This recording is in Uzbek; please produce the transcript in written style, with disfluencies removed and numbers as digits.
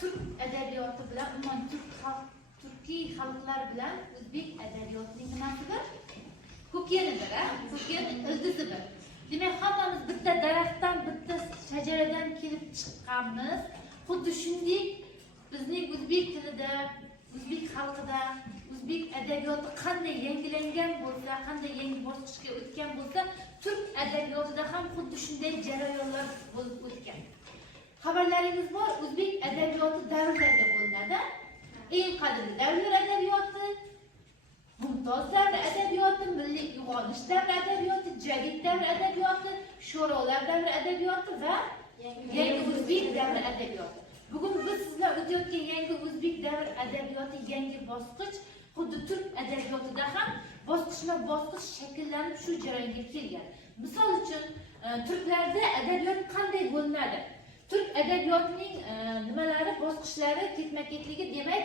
Türk edebiyatı bilan, umuman Türkiy xalqlar bilan o'zbek edebiyotining nimasidir? Ko'kenidir, ko'ken ildizidir. Demak, hammamiz bitta daraxtdan, bitta shajaradan kelib chiqqanmiz. Xuddi shunday bizning o'zbek tilida, o'zbek xalqida, o'zbek edebiyoti qanday yangilangan bo'lsa, qanday yangi bosqichga o'tgan bo'lsa, turk edebiyotida ham xuddi shunday jarayonlar bo'lib o'tgan. Xabarlaringiz bor, o'zbek edebiyoti davrlarga bo'linadi. Eng qadimgi davr edebiyoti, mumtoz davr edebiyoti, milliy uyg'onish davr edebiyoti, jadid davr edebiyoti, sho'rolar davr edebiyoti va yangi o'zbek davr edebiyoti. Bugun biz sizlar o'tayotgan yangi o'zbek davr edebiyoti yangi bosqich, xuddi turk edebiyotida ham bosqichma-bosqich shakllanib shu jarayonga kelgan. Misol uchun, turklarda edebiyot qanday bo'linadi? Turk edebiyotining nimalari, bosqichlari ketma-ketligi, demak,